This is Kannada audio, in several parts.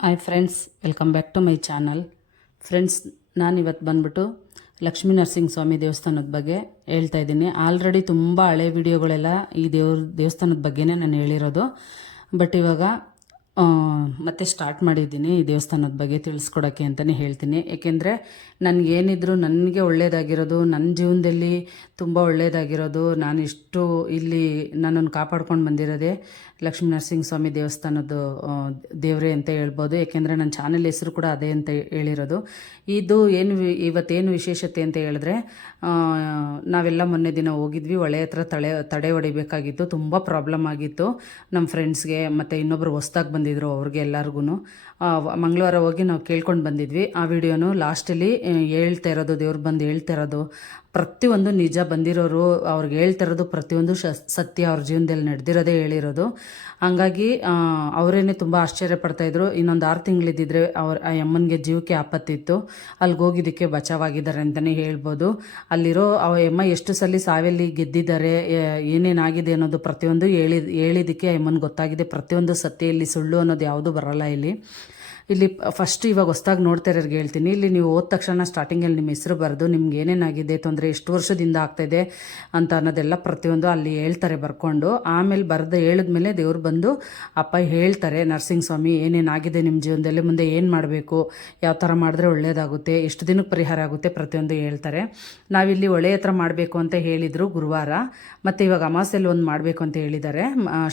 Hi friends, welcome back to my channel. Friends, ನಾನಿವತ್ತು ಬಂದ್ಬಿಟ್ಟು ಲಕ್ಷ್ಮೀ ನರಸಿಂಹ ಸ್ವಾಮಿ ದೇವಸ್ಥಾನದ ಬಗ್ಗೆ ಹೇಳ್ತಾ ಇದ್ದೀನಿ. ಆಲ್ರೆಡಿ ತುಂಬ ಹಳೆ ವಿಡಿಯೋಗಳೆಲ್ಲ ಈ ದೇವಸ್ಥಾನದ ಬಗ್ಗೆನೇ ನಾನು ಹೇಳಿರೋದು. ಬಟ್ ಇವಾಗ ಮತ್ತೆ ಸ್ಟಾರ್ಟ್ ಮಾಡಿದ್ದೀನಿ ಈ ದೇವಸ್ಥಾನದ ಬಗ್ಗೆ ತಿಳಿಸ್ಕೊಡೋಕ್ಕೆ ಅಂತಲೇ ಹೇಳ್ತೀನಿ. ಏಕೆಂದರೆ ನನಗೇನಿದ್ರು ನನಗೆ ಒಳ್ಳೆಯದಾಗಿರೋದು, ನನ್ನ ಜೀವನದಲ್ಲಿ ತುಂಬ ಒಳ್ಳೆಯದಾಗಿರೋದು, ನಾನು ಇಷ್ಟು ಇಲ್ಲಿ ನನ್ನನ್ನು ಕಾಪಾಡ್ಕೊಂಡು ಬಂದಿರೋದೇ ಲಕ್ಷ್ಮೀ ನರಸಿಂಹ ಸ್ವಾಮಿ ದೇವಸ್ಥಾನದ ದೇವರೇ ಅಂತ ಹೇಳ್ಬೋದು. ಏಕೆಂದರೆ ನನ್ನ ಚಾನೆಲ್ ಹೆಸರು ಕೂಡ ಅದೇ ಅಂತ ಹೇಳಿರೋದು. ಇದು ಇವತ್ತೇನು ವಿಶೇಷತೆ ಅಂತ ಹೇಳಿದ್ರೆ, ನಾವೆಲ್ಲ ಮೊನ್ನೆ ದಿನ ಹೋಗಿದ್ವಿ. ಹೊಳೆ ಹತ್ರ ತಡೆ ಹೊಡಿಬೇಕಾಗಿತ್ತು. ತುಂಬ ಪ್ರಾಬ್ಲಮ್ ಆಗಿತ್ತು ನಮ್ಮ ಫ್ರೆಂಡ್ಸ್ಗೆ, ಮತ್ತು ಇನ್ನೊಬ್ಬರು ಹೊಸ್ದಾಗಿ ಬಂದಿದ್ದರು ಅವ್ರಿಗೆ ಎಲ್ಲರಿಗೂ. ಮಂಗಳವಾರ ಹೋಗಿ ನಾವು ಕೇಳ್ಕೊಂಡು ಬಂದಿದ್ವಿ. ಆ ವಿಡಿಯೋನು ಲಾಸ್ಟಲ್ಲಿ ಹೇಳ್ತಾ ಇರೋದು, ದೇವ್ರು ಬಂದು ಹೇಳ್ತಾ ಇರೋದು ಪ್ರತಿಯೊಂದು ನಿಜ. ಬಂದಿರೋರು ಅವ್ರಿಗೆ ಹೇಳ್ತಾ ಇರೋದು ಪ್ರತಿಯೊಂದು ಸತ್ಯ, ಅವ್ರ ಜೀವನದಲ್ಲಿ ನಡೆದಿರೋದೇ ಹೇಳಿರೋದು. ಹಂಗಾಗಿ ಅವರೇನೆ ತುಂಬ ಆಶ್ಚರ್ಯ ಪಡ್ತಾಯಿದ್ರು. ಇನ್ನೊಂದು 6 ತಿಂಗಳಿದ್ದಿದ್ರೆ ಆ ಅಮ್ಮನಿಗೆ ಜೀವಕ್ಕೆ ಆಪತ್ತಿತ್ತು. ಅಲ್ಲಿಗೆ ಹೋಗಿದ್ದಕ್ಕೆ ಬಚಾವಾಗಿದ್ದಾರೆ ಅಂತಲೇ ಹೇಳ್ಬೋದು. ಅಲ್ಲಿರೋ ಆ ಅಮ್ಮ ಎಷ್ಟು ಸಲ ಸಾವೆಲ್ಲಿ ಗೆದ್ದಿದ್ದಾರೆ, ಏನೇನಾಗಿದೆ ಅನ್ನೋದು ಪ್ರತಿಯೊಂದು ಹೇಳಿದ್ದಕ್ಕೆ ಆ ಅಮ್ಮನಿಗೆ ಗೊತ್ತಾಗಿದೆ. ಪ್ರತಿಯೊಂದು ಸತ್ಯ, ಇಲ್ಲಿ ಸುಳ್ಳು ಅನ್ನೋದು ಯಾವುದೂ ಬರೋಲ್ಲ. ಇಲ್ಲಿ ಫಸ್ಟ್ ಇವಾಗ ಹೊಸ್ದಾಗಿ ನೋಡ್ತಾ ಇರೋರಿಗೆ ಹೇಳ್ತೀನಿ. ಇಲ್ಲಿ ನೀವು ಹೋದ ತಕ್ಷಣ ಸ್ಟಾರ್ಟಿಂಗಲ್ಲಿ ನಿಮ್ಮ ಹೆಸರು ಬರೆದು ನಿಮ್ಗೆ ಏನೇನಾಗಿದೆ ತೊಂದರೆ, ಎಷ್ಟು ವರ್ಷದಿಂದ ಆಗ್ತಾಯಿದೆ ಅಂತ ಅನ್ನೋದೆಲ್ಲ ಪ್ರತಿಯೊಂದು ಅಲ್ಲಿ ಹೇಳ್ತಾರೆ ಬರ್ಕೊಂಡು. ಆಮೇಲೆ ಹೇಳಿದ್ಮೇಲೆ ದೇವ್ರು ಬಂದು ಅಪ್ಪ ಹೇಳ್ತಾರೆ, ನರಸಿಂಹ ಸ್ವಾಮಿ ಏನೇನಾಗಿದೆ ನಿಮ್ಮ ಜೀವನದಲ್ಲಿ, ಮುಂದೆ ಏನು ಮಾಡಬೇಕು, ಯಾವ ಥರ ಮಾಡಿದ್ರೆ ಒಳ್ಳೆಯದಾಗುತ್ತೆ, ಎಷ್ಟು ದಿನಕ್ಕೆ ಪರಿಹಾರ ಆಗುತ್ತೆ, ಪ್ರತಿಯೊಂದು ಹೇಳ್ತಾರೆ. ನಾವಿಲ್ಲಿ ಹೊಳೆ ಹತ್ರ ಮಾಡಬೇಕು ಅಂತ ಹೇಳಿದರು ಗುರುವಾರ, ಮತ್ತು ಇವಾಗ ಅಮಾವಾಸ್ಯೆಯಲ್ಲಿ ಒಂದು ಮಾಡಬೇಕು ಅಂತ ಹೇಳಿದ್ದಾರೆ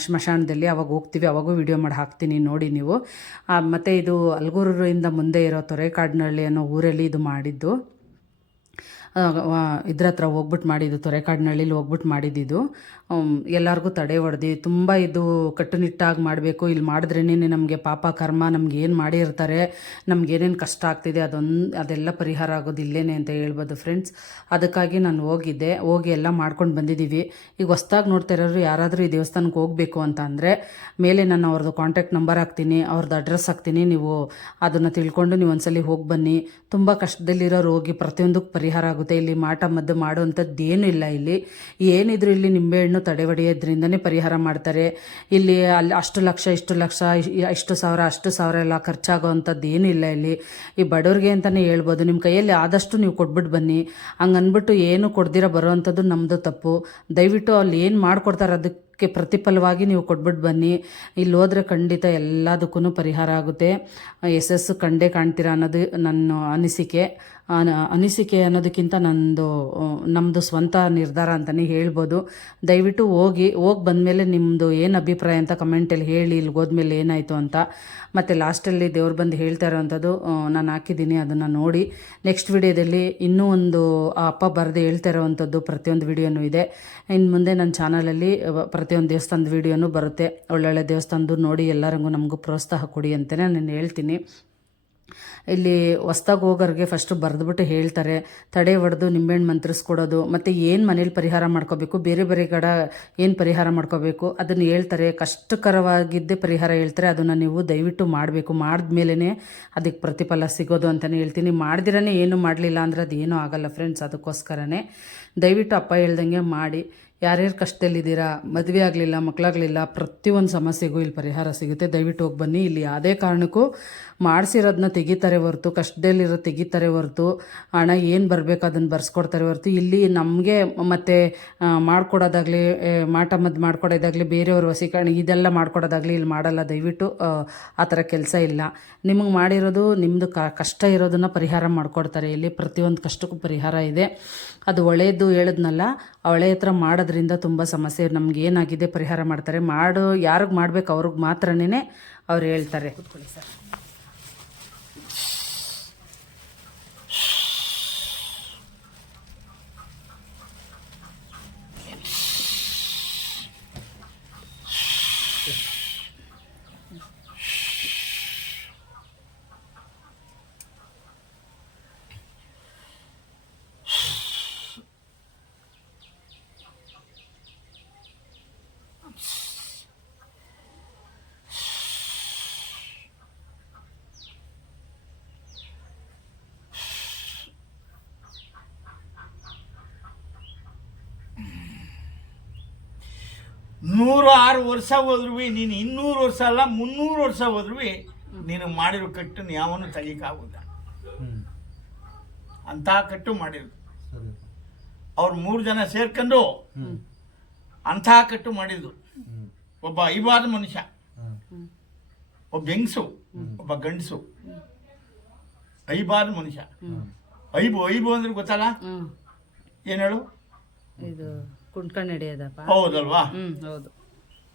ಸ್ಮಶಾನದಲ್ಲಿ. ಅವಾಗ ಹೋಗ್ತೀವಿ, ಅವಾಗೂ ವಿಡಿಯೋ ಮಾಡಿ ಹಾಕ್ತೀನಿ ನೋಡಿ ನೀವು. ಮತ್ತು ಇದು ಅಲ್ಗೂರಿಂದ ಮುಂದೆ ಇರೋ ತೊರೆಕಾಡಿನಹಳ್ಳಿ ಅನ್ನೋ ಊರಲ್ಲಿ ಇದು ಮಾಡಿದ್ದು. ಇದ್ರ ಹತ್ರ ಹೋಗ್ಬಿಟ್ಟು ಮಾಡಿದ್ದು, ತೊರೆಕಾಡಿನಹಳ್ಳಿಲಿ ಹೋಗ್ಬಿಟ್ಟು ಮಾಡಿದ್ದು. ಎಲ್ಲರಿಗೂ ತಡೆ ಹೊಡೆದು ತುಂಬ ಇದು ಕಟ್ಟುನಿಟ್ಟಾಗಿ ಮಾಡಬೇಕು. ಇಲ್ಲಿ ಮಾಡಿದ್ರೇನೆ ನಮಗೆ ಪಾಪ ಕರ್ಮ, ನಮ್ಗೆ ಏನು ಮಾಡಿರ್ತಾರೆ, ನಮಗೇನೇನು ಕಷ್ಟ ಆಗ್ತಿದೆ ಅದೆಲ್ಲ ಪರಿಹಾರ ಆಗೋದು ಇಲ್ಲೇನೆ ಅಂತ ಹೇಳ್ಬೋದು ಫ್ರೆಂಡ್ಸ್. ಅದಕ್ಕಾಗಿ ನಾನು ಹೋಗಿ ಎಲ್ಲ ಮಾಡ್ಕೊಂಡು ಬಂದಿದ್ದೀವಿ. ಈಗ ಹೊಸ್ದಾಗಿ ನೋಡ್ತಾ ಇರೋರು ಯಾರಾದರೂ ಈ ದೇವಸ್ಥಾನಕ್ಕೆ ಹೋಗಬೇಕು ಅಂತ ಅಂದರೆ ಮೇಲೆ ನಾನು ಅವ್ರದ್ದು ಕಾಂಟ್ಯಾಕ್ಟ್ ನಂಬರ್ ಹಾಕ್ತೀನಿ, ಅವ್ರದ್ದು ಅಡ್ರೆಸ್ ಹಾಕ್ತೀನಿ. ನೀವು ಅದನ್ನು ತಿಳ್ಕೊಂಡು ನೀವು ಒಂದ್ಸಲಿ ಹೋಗಿ ಬನ್ನಿ. ತುಂಬ ಕಷ್ಟದಲ್ಲಿರೋರು ಹೋಗಿ, ಪ್ರತಿಯೊಂದಕ್ಕೆ ಪರಿಹಾರ ಆಗುತ್ತೆ. ಇಲ್ಲಿ ಮಾಟ ಮದ್ದು ಮಾಡುವಂಥದ್ದು ಏನೂ ಇಲ್ಲ. ಇಲ್ಲಿ ಏನಿದ್ರು ಇಲ್ಲಿ ನಿಂಬೆಹಣ್ಣು ತಡೆ ಹೊಡೆಯೋದ್ರಿಂದನೇ ಪರಿಹಾರ ಮಾಡ್ತಾರೆ. ಇಲ್ಲಿ ಅಷ್ಟು ಲಕ್ಷ ಇಷ್ಟು ಸಾವಿರ ಎಲ್ಲ ಖರ್ಚಾಗೋ ಅಂಥದ್ದು ಏನೂ ಇಲ್ಲ. ಇಲ್ಲಿ ಈ ಬಡವ್ರಿಗೆ ಅಂತಲೇ ಹೇಳ್ಬೋದು. ನಿಮ್ಮ ಕೈಯಲ್ಲಿ ಆದಷ್ಟು ನೀವು ಕೊಟ್ಬಿಟ್ಟು ಬನ್ನಿ. ಹಂಗೆ ಅಂದ್ಬಿಟ್ಟು ಏನು ಕೊಡ್ದಿರ ಬರೋವಂಥದ್ದು ನಮ್ಮದು ತಪ್ಪು. ದಯವಿಟ್ಟು ಅಲ್ಲಿ ಏನು ಮಾಡಿಕೊಡ್ತಾರೆ ಅದಕ್ಕೆ ಪ್ರತಿಫಲವಾಗಿ ನೀವು ಕೊಟ್ಬಿಟ್ಟು ಬನ್ನಿ. ಇಲ್ಲಿ ಹೋದರೆ ಖಂಡಿತ ಎಲ್ಲದಕ್ಕೂ ಪರಿಹಾರ ಆಗುತ್ತೆ. ಯಶಸ್ಸು ಕಂಡೇ ಕಾಣ್ತೀರಾ ಅನ್ನೋದು ನನ್ನ ಅನಿಸಿಕೆ ಅನ್ನೋದಕ್ಕಿಂತ ನಮ್ಮದು ಸ್ವಂತ ನಿರ್ಧಾರ ಅಂತಲೇ ಹೇಳ್ಬೋದು. ದಯವಿಟ್ಟು ಹೋಗಿ ಬಂದಮೇಲೆ ನಿಮ್ಮದು ಏನು ಅಭಿಪ್ರಾಯ ಅಂತ ಕಮೆಂಟಲ್ಲಿ ಹೇಳಿ, ಇಲ್ಲಿಗೆ ಹೋದ್ಮೇಲೆ ಏನಾಯಿತು ಅಂತ. ಮತ್ತು ಲಾಸ್ಟಲ್ಲಿ ದೇವ್ರು ಬಂದು ಹೇಳ್ತಾ ಇರೋವಂಥದ್ದು ನಾನು ಹಾಕಿದ್ದೀನಿ, ಅದನ್ನು ನೋಡಿ. ನೆಕ್ಸ್ಟ್ ವಿಡಿಯೋದಲ್ಲಿ ಇನ್ನೂ ಒಂದು ಅಪ್ಪ ಬರೆದು ಹೇಳ್ತಾ ಇರೋವಂಥದ್ದು ಪ್ರತಿಯೊಂದು ವಿಡಿಯೋನೂ ಇದೆ. ಇನ್ನು ಮುಂದೆ ನನ್ನ ಚಾನಲಲ್ಲಿ ಪ್ರತಿಯೊಂದು ದೇವಸ್ಥಾನದ ವಿಡಿಯೋನೂ ಬರುತ್ತೆ. ಒಳ್ಳೊಳ್ಳೆ ದೇವಸ್ಥಾನದ್ದು ನೋಡಿ ಎಲ್ಲರಿಗೂ ನಮಗೂ ಪ್ರೋತ್ಸಾಹ ಕೊಡಿ ಅಂತಲೇ ನಾನು ಹೇಳ್ತೀನಿ. ಇಲ್ಲಿ ಹೊಸ್ದಾಗಿ ಹೋಗೋರಿಗೆ ಫಸ್ಟು ಬರೆದ್ಬಿಟ್ಟು ಹೇಳ್ತಾರೆ, ತಡೆ ಹೊಡೆದು ನಿಂಬೆಹಣ್ಣು ಮಂತ್ರಿಸ್ಕೊಡೋದು, ಮತ್ತು ಏನು ಮನೇಲಿ ಪರಿಹಾರ ಮಾಡ್ಕೋಬೇಕು, ಬೇರೆ ಕಡೆ ಏನು ಪರಿಹಾರ ಮಾಡ್ಕೋಬೇಕು ಅದನ್ನು ಹೇಳ್ತಾರೆ. ಕಷ್ಟಕರವಾಗಿದ್ದೇ ಪರಿಹಾರ ಹೇಳ್ತಾರೆ. ಅದನ್ನು ನೀವು ದಯವಿಟ್ಟು ಮಾಡಬೇಕು. ಮಾಡಿದ್ಮೇಲೆ ಅದಕ್ಕೆ ಪ್ರತಿಫಲ ಸಿಗೋದು ಅಂತಲೇ ಹೇಳ್ತೀನಿ. ಮಾಡ್ದಿರೇ ಏನೂ ಮಾಡಲಿಲ್ಲ ಅಂದರೆ ಅದು ಏನೂ ಆಗೋಲ್ಲ ಫ್ರೆಂಡ್ಸ್. ಅದಕ್ಕೋಸ್ಕರನೇ ದಯವಿಟ್ಟು ಅಪ್ಪ ಹೇಳ್ದಂಗೆ ಮಾಡಿ. ಯಾರ್ಯಾರು ಕಷ್ಟದಲ್ಲಿದ್ದೀರಾ, ಮದುವೆ ಆಗಲಿಲ್ಲ, ಮಕ್ಕಳಾಗಲಿಲ್ಲ, ಪ್ರತಿಯೊಂದು ಸಮಸ್ಯೆಗೂ ಇಲ್ಲಿ ಪರಿಹಾರ ಸಿಗುತ್ತೆ. ದಯವಿಟ್ಟು ಹೋಗಿ ಬನ್ನಿ. ಇಲ್ಲಿ ಯಾವುದೇ ಕಾರಣಕ್ಕೂ ಮಾಡಿಸಿರೋದನ್ನ ತೆಗಿತಾರೆ ಹೊರತು, ಕಷ್ಟದಲ್ಲಿರೋ ತೆಗಿತಾರೆ ಹೊರತು, ಹಣ ಏನು ಬರಬೇಕು ಅದನ್ನು ಬರ್ಸ್ಕೊಡ್ತಾರೆ ಹೊರತು ಇಲ್ಲಿ ನಮಗೆ ಮತ್ತು ಮಾಡ್ಕೊಡೋದಾಗಲಿ, ಮಾಟ ಮದ್ದು ಮಾಡ್ಕೊಡೋದಾಗಲಿ, ಬೇರೆಯವ್ರ ವಸೀಕರಣ ಇದೆಲ್ಲ ಮಾಡ್ಕೊಡೋದಾಗಲಿ ಇಲ್ಲಿ ಮಾಡಲ್ಲ. ದಯವಿಟ್ಟು ಆ ಥರ ಕೆಲಸ ಇಲ್ಲ. ನಿಮಗೆ ಮಾಡಿರೋದು ನಿಮ್ಮದು ಕಷ್ಟ ಇರೋದನ್ನು ಪರಿಹಾರ ಮಾಡಿಕೊಡ್ತಾರೆ. ಇಲ್ಲಿ ಪ್ರತಿಯೊಂದು ಕಷ್ಟಕ್ಕೂ ಪರಿಹಾರ ಇದೆ. ಅದು ಒಳ್ಳೆಯದು ಹೇಳಿದ್ನಲ್ಲ, ಆ ಹೊಳೆ ಹತ್ರ ಮಾಡೋದ್ರಿಂದ ತುಂಬ ಸಮಸ್ಯೆ ನಮ್ಗೆ ಏನಾಗಿದೆ ಪರಿಹಾರ ಮಾಡ್ತಾರೆ. ಯಾರಿಗೆ ಮಾಡಬೇಕು ಅವ್ರಿಗೆ ಮಾತ್ರನೇ ಅವ್ರು ಹೇಳ್ತಾರೆ. ಕೂತ್ಕೊಳ್ಳಿ ಸರ್. ನೂರು 6 ವರ್ಷ ಹೋದ್ರೂ ನೀನು 200 ವರ್ಷ ಅಲ್ಲ 300 ವರ್ಷ ಹೋದ್ರೂ ನೀನು ಮಾಡಿರೋ ಕಟ್ಟನ್ನು ಯಾವನು ತೆಗಿಯಕ್ಕಾಗುದ. ಅಂತ ಕಟ್ಟು ಮಾಡಿರೋದು ಅವ್ರು 3 ಜನ ಸೇರ್ಕೊಂಡು ಅಂಥ ಕಟ್ಟು ಮಾಡಿದ್ದು. ಒಬ್ಬ ಐವಾದ ಮನುಷ್ಯ, ಒಬ್ಬ ಹೆಂಗಸು, ಒಬ್ಬ ಗಂಡಸು. ಐಬಾದ ಮನುಷ್ಯ. ಐಬು ಅಂದ್ರೆ ಗೊತ್ತಲ್ಲ, ಏನ್ ಹೇಳು? ಇದು ಕುಂಟ್ಕೊಂಡು ಹಿಡಿಯೋದಪ್ಪ. ಹೌದಲ್ವಾ? ಹೌದು.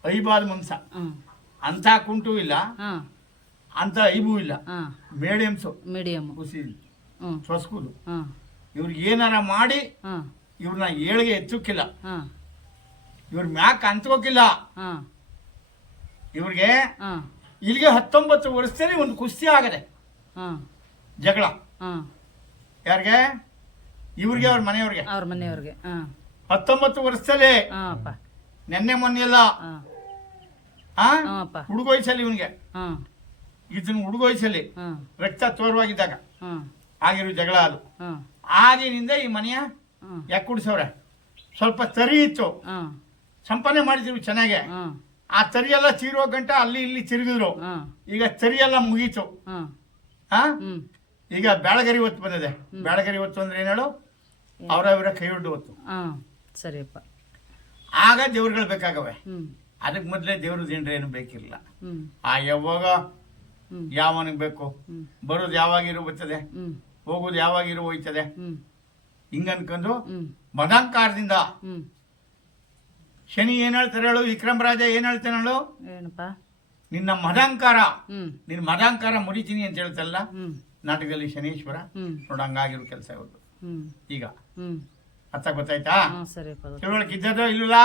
ಐಬಾದ ಮನುಷ್ಯ. ಅಂತ ಕುಂಟು ಇಲ್ಲ, ಅಂತ ಐಬು ಇಲ್ಲ, ಮೀಡಿಯಂ ಖುಷಿ ಸೊಸ್ಕುದು. ಇವ್ರಿಗೆ ಏನಾರ ಮಾಡಿ ಇವ್ರನ್ನ ಏಳಿಗೆ ಎತ್ತಕ್ಕಿಲ್ಲ, ಇವ್ರ ಮ್ಯಾಕ್ ಅಂತ್ಕೋಕಿಲ್ಲ. ಇವ್ರಿಗೆ ಇಲ್ಲಿಗೆ 19 ವರ್ಷದಲ್ಲಿ ಒಂದು ಕುಸ್ತಿ ಆಗದೆ, ಜಗಳ. ಯಾರಿಗೆ? ಇವ್ರಿಗೆ, ಅವ್ರ ಮನೆಯವ್ರಿಗೆ. 19 ವರ್ಷದಲ್ಲಿ ನೆನ್ನೆ ಮೊನ್ನೆಲ್ಲ ಹುಡುಗೋಯ್ಸಲ್ಲಿ ಇವನ್ಗೆ ಇದನ್ನ ಹುಡುಗೋಯ್ಸಲ್ಲಿ ರಕ್ತ ತೋರವಾಗಿದ್ದಾಗ ಆಗಿರೋ ಜಗಳ ಅದು. ಆಗಿನಿಂದ ಈ ಮನೆಯ ಯಾಕೆ ಕುಡಿಸವ್ರೆ? ಸ್ವಲ್ಪ ತರಿ ಇತ್ತು, ಸಂಪಾದನೆ ಮಾಡಿದ್ರು ಚೆನ್ನಾಗೆ. ಆ ತರಿ ಎಲ್ಲ ತೀರೋ ಗಂಟ ಅಲ್ಲಿ ಇಲ್ಲಿ ತಿರುಗಿದ್ರು. ಈಗ ತರಿ ಎಲ್ಲ ಮುಗೀತು. ಈಗ ಬ್ಯಾಳಗರಿ ಹೊತ್ತು ಬಂದಿದೆ. ಬ್ಯಾಳಗರಿ ಹೊತ್ತು ಅಂದ್ರೆ ಏನ್ ಹೇಳು? ಅವರ ಕೈ ಹೊಡ್ಡು ಹೊತ್ತು. ಸರಿಯಪ್ಪ. ಆಗ ದೇವ್ರುಗಳು ಬೇಕಾಗವೆ. ಅದಕ್ಕೆ ಮೊದಲೇ ದೇವ್ರ ದಿಂಡ್ರೆ ಏನು ಬೇಕಿರಲಿಲ್ಲ. ಆ ಯಾವಾಗ ಯಾವನಿಗೆ ಬೇಕು, ಬರೋದು ಯಾವಾಗಿರೋ ಬರ್ತದೆ, ಹೋಗೋದು ಯಾವಾಗಿರೋ ಹೋಯ್ತದೆ. ಹಿಂಗನ್ಕೊಂಡು ಮದಾಂಕಾರದಿಂದ ಶನಿ ಏನ್ ಹೇಳ್ತಾರೆ ಹೇಳು? ವಿಕ್ರಮ್ ರಾಜ ಏನ್ ಹೇಳ್ತಾನೆ ಹೇಳು? ನಿನ್ನ ಮದಾಂಕಾರ, ನಿನ್ನ ಮದಾಂಕಾರ ಮುರಿತೀನಿ ಅಂತ ಹೇಳ್ತಲ್ಲ ನಾಟಕದಲ್ಲಿ ಶನೀಶ್ವರ. ನೋಡ, ಹಂಗಾಗಿರೋ ಕೆಲಸ ಇವ್ರದ್ದು. ಈಗ ಅರ್ಥ ಗೊತ್ತಾಯ್ತಾ? ತಿಳುವಳಿಕೆ ಇದ್ದದೋ ಇಲ್ವಲ್ಲ?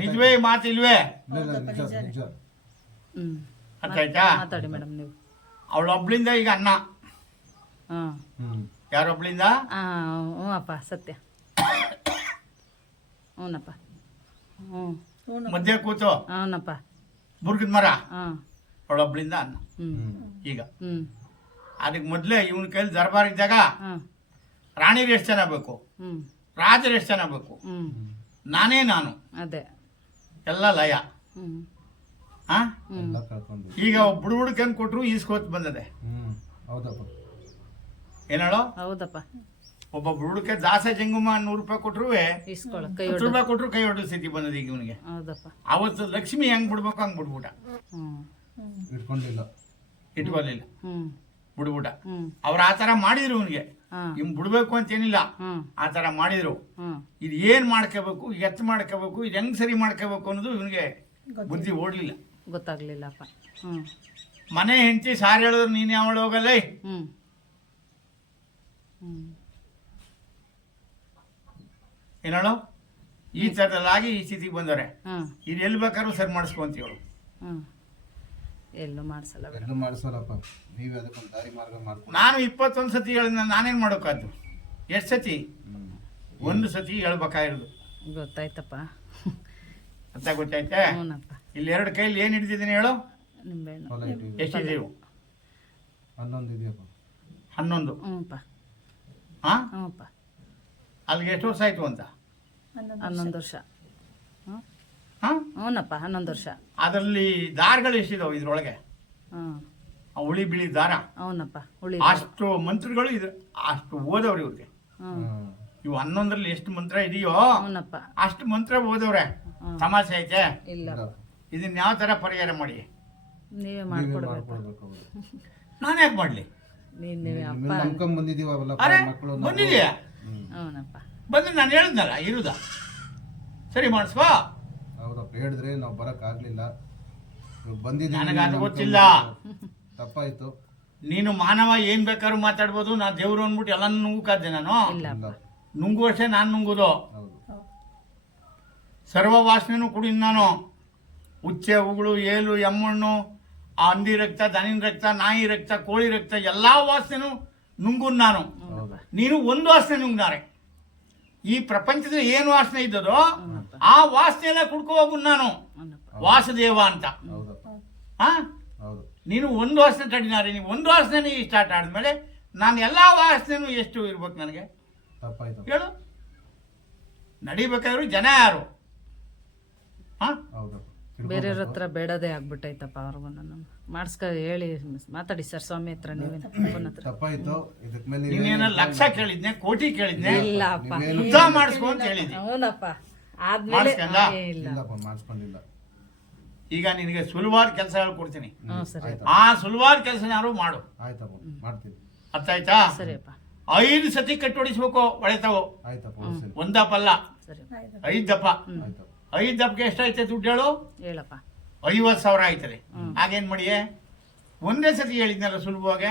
ನಿಜವೇ ಮಾತು ಇಲ್ವೇ? ಅರ್ಥ ಆಯ್ತಾ? ಅವಳೊಬ್ಳಿಂದ ಈಗ ಅನ್ನ, ಯಾರೊಬ್ಳಿಂದ? ಸತ್ಯ. ಮಧ್ಯ ಕೂತು ಬುರ್ಗದ ಮರ, ಅವಳೊಬ್ಳಿಂದ ಅನ್ನ. ಈಗ ಅದಕ್ಕೆ ಮೊದ್ಲೇ ಇವನ್ ಕೈಲಿ ದರ್ಬಾರ್ ಇದ್ದಾಗ ರಾಣಿರು ಎಷ್ಟು ಜನ ಬೇಕು, ರಾಜರು ಎಷ್ಟು ಜನ ಬೇಕು, ನಾನೇ ನಾನು, ಅದೇ ಎಲ್ಲ ಲಯ. ಈಗ ಬುಡ್ಬುಡ್ಕನ್ ಕೊಟ್ರು ಈಸ್ಕೋತ್ ಬಂದದೆ. ಏನೇಳೋ? ಹೌದಪ್ಪ. ಒಬ್ಬ ಬುಡ್ಬುಡ್ಕೆ ದಾಸ ಜಂಗುಮ 100 ರೂಪಾಯಿ ಕೊಟ್ರು 10 ರೂಪಾಯಿ ಕೊಟ್ರು ಕೈ ಹೊಡ್ದು ಸ್ಥಿತಿ ಬಂದದ ಈಗ ಇವನಿಗೆ. ಅವತ್ತು ಲಕ್ಷ್ಮಿ ಹೆಂಗ್ ಬಿಡ್ಬೇಕು ಹಂಗ್ ಬಿಡ್ಬಿಟ, ಇಟ್ಕೊಲಿಲ್ಲ, ಬಿಡ್ಬಿಟ. ಅವ್ರ ಆತರ ಮಾಡಿದ್ರು ಇವನಿಗೆ. ಇವ್ ಬಿಡ್ಬೇಕು ಅಂತ ಏನಿಲ್ಲ, ಆತರ ಮಾಡಿದ್ರು. ಇದು ಏನ್ ಮಾಡ್ಕೋಬೇಕು, ಎತ್ ಮಾಡ್ಕೋಬೇಕು, ಇದು ಹೆಂಗ್ ಸರಿ ಮಾಡ್ಕೋಬೇಕು ಅನ್ನೋದು ಇವನಿಗೆ ಬುದ್ಧಿ ಓಡ್ಲಿಲ್ಲ, ಗೊತ್ತಾಗ್ಲಿಲ್ಲಪ್ಪ. ಮನೆ ಹೆಂಡತಿ ಸಾರ್ ಹೇಳಿದ್ರು ನೀನ್ ಯಾವಳು ಹೋಗಲ್ಲ, ಏನೇಳೋ? ಈ ತರದಲ್ಲಾಗಿ ಈ ಸ್ಥಿತಿಗೆ ಬಂದವ್ರೆ. ಇದು ಎಲ್ಲಿ ಬೇಕಾದ್ರೂ ಸರಿ ಮಾಡಿಸ್ಕೊಂತೀವಳು. ಎಲ್ಲೂ ಮಾಡಿಸಲ್ಲ. ನಾನು 21 ಸತಿ ಹೇಳಿದ ನಾನೇನ್ ಮಾಡೋಕಾದ್ದು? ಎಷ್ಟು ಸತಿ? 1 ಸತಿ ಹೇಳ್ಬೇಕಾಗಿರೋದು. ಗೊತ್ತಾಯ್ತಪ್ಪ. ಅಂತ ಗೊತ್ತಾಯ್ತೆ? ಇಲ್ಲಿ 2 ಕೈಲಿ ಏನ್ ಹಿಡಿದಿದ್ದೀನಿ ಹೇಳು? ಎಷ್ಟಿದೀವು? 11. ಅಲ್ಲಿಗೆ ಎಷ್ಟು ವರ್ಷ ಆಯ್ತು ಅಂತ? 11 ವರ್ಷ. ಹ್ಞೂನಪ್ಪ, 11 ವರ್ಷ. ಅದರಲ್ಲಿ ದಾರಗಳು ಎಷ್ಟಿದಾವೆ ಇದ್ರೊಳಗೆ? ಉಳಿ ಬಿಳಿ ದಾರ. ಅವನಪ್ಪ, ಅಷ್ಟು ಮಂತ್ರಗಳು ಇದೆ, ಅಷ್ಟು ಓದವ್ರಿ ಇವ್ರಿಗೆ. ಇವು 11ರಲ್ಲಿ ಎಷ್ಟು ಮಂತ್ರ ಇದೆಯೋ ಅಷ್ಟು ಮಂತ್ರ ಓದವ್ರೆ. ತಮಾಷೆ ಐತೆ? ಇಲ್ಲ. ಇದನ್ನ ಯಾವ ತರ ಪರಿಹಾರ ಮಾಡಿ? ನೀವೇ ಮಾಡ್ಕೊಡ್ಬೇಕು. ನಾನು ಯಾಕೆ ಮಾಡ್ಲಿ? ಬಂದಿದೆಯಾ? ಬಂದ್ರೆ ನಾನು ಹೇಳಿದ್ನಲ್ಲ ಇರುದ ಸರಿ ಮಾಡಿಸ್ವಾ. ಹೇಳಿದ್ರೆ ನಾವು ಬರಕ್ ಆಗ್ಲಿಲ್ಲ, ನನಗೆ ಅದು ಗೊತ್ತಿಲ್ಲ, ತಪ್ಪಾಯ್ತು. ನೀನು ಮಾನವ ಏನ್ ಬೇಕಾದ್ರೂ ಮಾತಾಡ್ಬೋದು. ನಾ ದೇವ್ರು ಅಂದ್ಬಿಟ್ಟು ಎಲ್ಲ ನುಂಗುಕಾದ್ದೆ ನಾನು? ನುಂಗುವಷ್ಟೇ ನಾನು ನುಂಗುದು. ಸರ್ವ ವಾಸನೆನೂ ಕುಡಿದ್ ನಾನು. ಉಚ್ಚೆ, ಉಗುಳು, ಏಲು, ಎಮ್ಮಣ್ಣು, ಆ ಹಂದಿ ರಕ್ತ, ದನಿನ ರಕ್ತ, ನಾಯಿ ರಕ್ತ, ಕೋಳಿ ರಕ್ತ, ಎಲ್ಲಾ ವಾಸನೆನೂ ನುಂಗುನ್ ನಾನು. ನೀನು ಒಂದು ವಾಸನೆ ನುಂಗ್ನಾರೆ. ಈ ಪ್ರಪಂಚದಲ್ಲಿ ಏನು ವಾಸನೆ ಇದ್ದದೋ ಆ ವಾಸನೆ ಎಲ್ಲ ಕುಡ್ಕೊ ಹೋಗು ನಾನು, ವಾಸುದೇವ ಅಂತ. ನೀನು ಒಂದು ವಾಸನೆ ತಡಿನಾರೆ. ನೀವು ಒಂದು ವಾಸನೆ ಸ್ಟಾರ್ಟ್ ಆದ್ಮೇಲೆ ನಾನು ಎಲ್ಲಾ ವಾಸನೆನೂ ಎಷ್ಟು ಇರ್ಬೇಕು ನನಗೆ ಹೇಳು? ನಡಿಬೇಕಾದ್ರು ಜನ ಯಾರು? ಬೇರೆಯವ್ರ ಹತ್ರ ಬೇಡದೇ ಆಗ್ಬಿಟ್ಟೈತಪ್ಪ ಅವ್ರಿಗೂ ನಾನು ಹೇಳಿ ಮಾತಾಡಿ ಸರ್ ಸ್ವಾಮಿ ಹತ್ರ ನೀವೇನು ಫೋನ್ ಹತ್ರ. ತಪ್ಪಾಯ್ತು. ಇದಕ್ ಮೇಲೆ ನೀನೇನ ಲಕ್ಷ ಕೇಳಿದ್ನೆ, ಕೋಟಿ ಕೇಳಿದ್ನೆ, ಇಲ್ಲಪ್ಪ ಯುದ್ಧ ಮಾಡಿಸ್ಕೊ ಅಂತ ಹೇಳಿದ್ನಿ. ಹೌದಪ್ಪ ಆದ್ಮೇಲೆ ಮಾಡಿಸ್ಕೊಂಡ? ಇಲ್ಲ. ಇಲ್ಲಪ್ಪ ಮಾಡಿಸ್ಕೊಂಡಿಲ್ಲ. ಈಗ ನಿನಗೆ ಸುಲಭವಾದ ಕೆಲಸ ಹೇಳ್ಕೊಡ್ತೀನಿ. ಹ್ಞೂ ಸರಿ ಆ ಸುಲಭವಾದ ಕೆಲಸ ಯಾರು ಮಾಡು. ಆಯ್ತಪ್ಪ ಮಾಡ್ತೀನಿ. ಅರ್ಥ ಆಯ್ತಾ? ಸರಿಯಪ್ಪ 5 ಸತಿ ಕಟ್ಟೊಡಿಸ್ಬೇಕು ಒಳೆತಾವು. ಆಯ್ತಪ್ಪ ಸರಿ. ಒಂದಪ್ಪಲ್ಲ, ಸರಿ 5 ದಪ್ಪ. ಆಯ್ತಪ್ಪ 5 ದಪ್ಪಗೆ ಎಷ್ಟಾಯ್ತೆ ದುಡ್ಡು ಹೇಳು? ಹೇಳಪ್ಪ. 50,000 ಆಯ್ತದೆ. ಹಾಗೇನ್ ಮಾಡಿಯೇ? ಒಂದೇ ಸತಿ ಹೇಳಿದ್ನಲ್ಲ ಸುಲಭವಾಗಿ,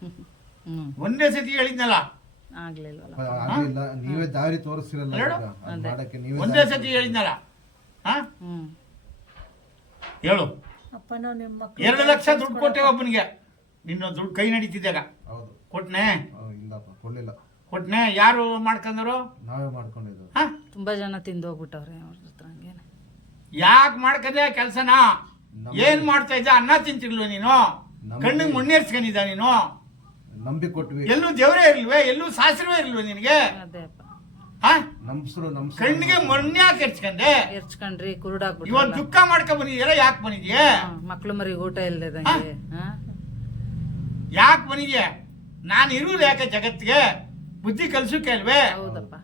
ಹ್ಞೂ ಒಂದೇ ಸತಿ ಹೇಳಿದ್ನಲ್ಲ, ಆಗ್ಲಿಲ್ವಲ್ಲ. ಆಗ್ಲಿಲ್ಲ. ನೀವೇ ದಾರಿ ತೋರಿಸ್ತಿರಲ್ಲ ಹೇಳು. ಈಗ. ಅದ್ ಮಾಡಕ್ಕೆ ನೀವೇ ಒಂದೇ ಸತಿ ಹೇಳಿದ್ನಲ್ಲ. ಹಾ ಹ್ಞೂ ಹೇಳು. ಅಪ್ಪ ನಾವು ನಿಮ್ಮ ಮಕ್ಳು 2 ಲಕ್ಷ ದುಡ್ಡು ಕೊಟ್ಟೆ ಒಬ್ಬನಿಗೆ. ನಿನ್ನ ದುಡ್ಡು ಕೈ ನಡೀತಿದ್ದಾಗ ಹೌದು. ಕೊಟ್ನೆ? ಇಲ್ಲಪ್ಪ ಕೊಡ್ಲಿಲ್ಲ. ಕೊಟ್ನೆ? ಯಾರು ಮಾಡ್ಕೊಂಡರು? ನಾವೇ ಮಾಡ್ಕೊಂಡಿದ್ದು. ಹಾ ತುಂಬಾ ಜನ ತಿಂದು ಹೋಗ್ಬಿಟ್ಟವ್ರೆ ಅವ್ರ ಹತ್ರ ಹಂಗೇನೆ. ಯಾಕೆ ಮಾಡ್ಕದೆ ಕೆಲಸನ? ಏನ್ ಮಾಡ್ತಾ ಇದ್ದ? ಅನ್ನ ತಿಂತಿರ್ಲ್ವ ನೀನು? ಕಣ್ಣಿಗೆ ಮಣ್ಣೇರ್ಸ್ಕೊಂಡಿದ್ದ ನೀನು? ನಂಬಿ ಕೊಟ್ವಿ. ಎಲ್ಲೂ ದೇವರೇ ಇರ್ಲ್ವೇ? ಎಲ್ಲೂ ಶಾಸ್ತ್ರವೇ ಇರ್ಲ್ವ ನಿನಗೆ? ಅದೇ ಅಪ್ಪ ಹಾ ನಮ್ಸ್ರು ಕಣ್ಣಿಗೆ ಮಣ್ಣೆ ಯಾಕೆ ಎರ್ಚ್ಕೊಂಡೆ? ಎರ್ಚ್ಕೊಂಡ್ರಿ ಕುರುಡಾಗ್ಬಿಟ್ಟು ಇವತ್ತು ದುಃಖ ಮಾಡ್ಕೊಂಡ್ ಬಂದಿದ್ಯಲ್ಲ, ಯಾಕೆ ಬಂದಿದ್ಯೆ? ಮಕ್ಳು ಮರಿಗೆ ಊಟ ಇಲ್ದಂಗೆ. ಹಾ ಯಾಕೆ ಬಂದಿದ್ಯೆ? ನಾನು ಇರುವುದು ಯಾಕೆ ಜಗತ್ತಿಗೆ? ಬುದ್ಧಿ ಕಲ್ಸೋಕೆ ಅಲ್ವೇ? ಹೌದಪ್ಪ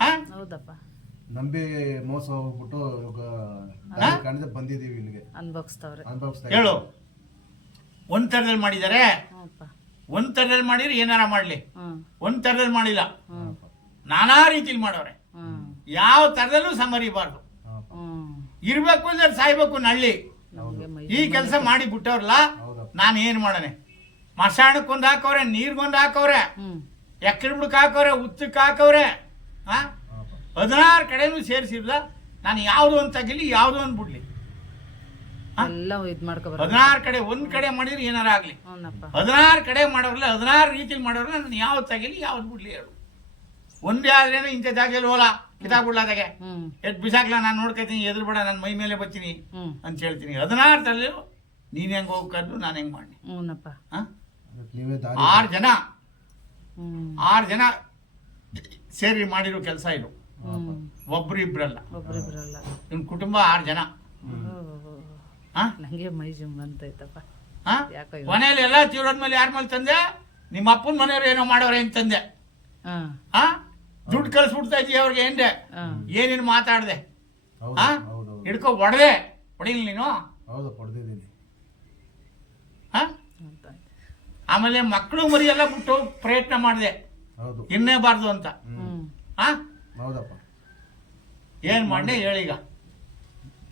ಹಾ ಹೌದಪ್ಪ ನಂಬಿ ಮೋಸ ಹೋಗ್ಬಿಟ್ಟು ಇವಾಗ ದಾರಿ ಕಾಣದೆ ಬಂದಿದೀವಿ ಇಲ್ಲಿಗೆ. ಅನ್ಭವಿಸ್ತವ್ರೆ. ಅನುಭವಿಸ್ತಾ ಹೇಳು. ಒಂದ್ ಥರದಲ್ಲಿ ಮಾಡಿದ್ದಾರೆ, ಹ್ಞೂಪ್ಪ. ಒಂದ್ ಥರದಲ್ಲಿ ಮಾಡಿದ್ರೆ ಏನಾರ ಮಾಡ್ಲಿ. ಹ್ಞೂ ಒಂದ್ ಥರದಲ್ಲಿ ಮಾಡಿಲ್ಲ, ಹ್ಞೂ ನಾನಾ ರೀತಿಲಿ ಮಾಡವ್ರೆ. ಹ್ಞೂ ಯಾವ ಥರದಲ್ಲೂ ಸಮರಿಬಾರ್ದು. ಹ್ಞೂ ಇರ್ಬೇಕು ಅಂದ್ರೆ ಸಾಯ್ಬೇಕು ನಳ್ಳಿ. ನಮಗೆ ಮೈ ಈ ಕೆಲಸ ಮಾಡಿ ಬಿಟ್ಟವ್ರಲ್ಲ, ಹೌದಪ್ಪ. ನಾನು ಏನ್ ಮಾಡನೆ? ಮಸಾಣಕ್ಕೊಂದು ಹಾಕವ್ರೆ, ನೀರ್ಗೊಂದು ಹಾಕವ್ರೆ, ಹ್ಞೂ ಎಕ್ಕಡ ಬುಡಕ್ ಹಾಕವ್ರೆ, ಉತ್ತಕ್ಕೆ ಹಾಕವ್ರೆ. ಹಾ 16 ಕಡೆನೂ ಸೇರಿಸಿಲ್ಲ. ನಾನು ಯಾವ್ದು ಒಂದು ತಗಿಲಿ, ಯಾವ್ದು ಒಂದು ಬಿಡ್ಲಿ. ಎಲ್ಲ ಇದು ಮಾಡ್ಕೊಬಾರ. 16 ಕಡೆ ಒಂದ್ ಕಡೆ ಮಾಡಿದ್ರೆ ಏನಾರ ಆಗ್ಲಿ. ಹ್ಞೂನಪ್ಪ 16 ಕಡೆ ಮಾಡೋರಲ್ಲ, 16 ರೀತಿಲಿ ಮಾಡೋರಲ್ಲ, ನಾನು ಯಾವ್ದು ತಗಿಲಿ, ಯಾವ್ದು ಬಿಡ್ಲಿ ಹೇಳು. ಒಂದೇ ಆದ್ರೇನು ಇಂಥದ್ದಾಗೆಲ್ಲ ಹೋಲ ಕಿತಾಬಿಡ್ಲಾದಾಗೆ ಹ್ಞೂ ಎದ್ ಬಿಸಾಕ್ಲ, ನಾನು ನೋಡ್ಕೊತೀನಿ, ಎದುರು ಬೇಡ, ನನ್ನ ಮೈ ಮೇಲೆ ಬರ್ತೀನಿ ಹ್ಞೂ ಅಂತ ಹೇಳ್ತೀನಿ. 16 ತಲೆ ನೀನ್ ಹೆಂಗ್ ಹೋಗ್ಕಂಡು ನಾನು ಹೆಂಗ್ ಮಾಡಿ? ಹ್ಞೂನಪ್ಪ. ಅದಕ್ಕೆ ನೀವೇ ದಾರಿ 6 ಜನ ಹ್ಞೂ 6 ಜನ ಸೇರಿ ಮಾಡಿರೋ ಕೆಲಸ ಇದು. ಹ್ಞೂ ಒಬ್ರು ಇಬ್ರಲ್ಲ, ಒಬ್ರಿಬ್ರಲ್ಲ. ನಿಮ್ ಕುಟುಂಬ 6 ಜನ. ಹಾ ನಂಗೆ ಮೈ ಜುಮ್ ಅಂತೈತಪ್ಪ. ಹಾ ಯಾಕೋ ಇವ್ರು- ಮನೇಲಿ ಎಲ್ಲ ತೀರೋದ್ಮೇಲೆ ಯಾರ ಮೇಲೆ ತಂದೆ? ನಿಮ್ಮ ಅಪ್ಪನ ಮನೆಯವ್ರು ಏನೋ ಮಾಡೋರೆ ಅಂತ ತಂದೆ. ಹಾಂ ಹಾ ದುಡ್ಡು ಕಳಿಸ್ಬಿಡ್ತಾ ಇದ್ದೀವಿ ಅವ್ರಿಗೆ ಏನ್ರೆ? ಹಾಂ ಏನೇನು ಮಾತಾಡ್ದೆ? ಹೌದು ಹಾ ಹೌದು ಹಿಡ್ಕೊ ಹೊಡೆದೆ, ಹೊಡಿಲ್ ನೀನು? ಹೌದು ಹೊಡೆದಿದ್ದೀನಿ. ಹಾ ಅಂತ ಆಮೇಲೆ ಮಕ್ಕಳು ಮರಿ ಎಲ್ಲ ಬಿಟ್ಟು ಪ್ರಯತ್ನ ಮಾಡಿದೆ ಹೌದು ಇನ್ನೇಬಾರ್ದು ಅಂತ. ಹ್ಞೂ ಹಾ ಹೌದಪ್ಪ. ಏನ್ ಮಾಡ್ದೆ ಹೇಳೀಗ?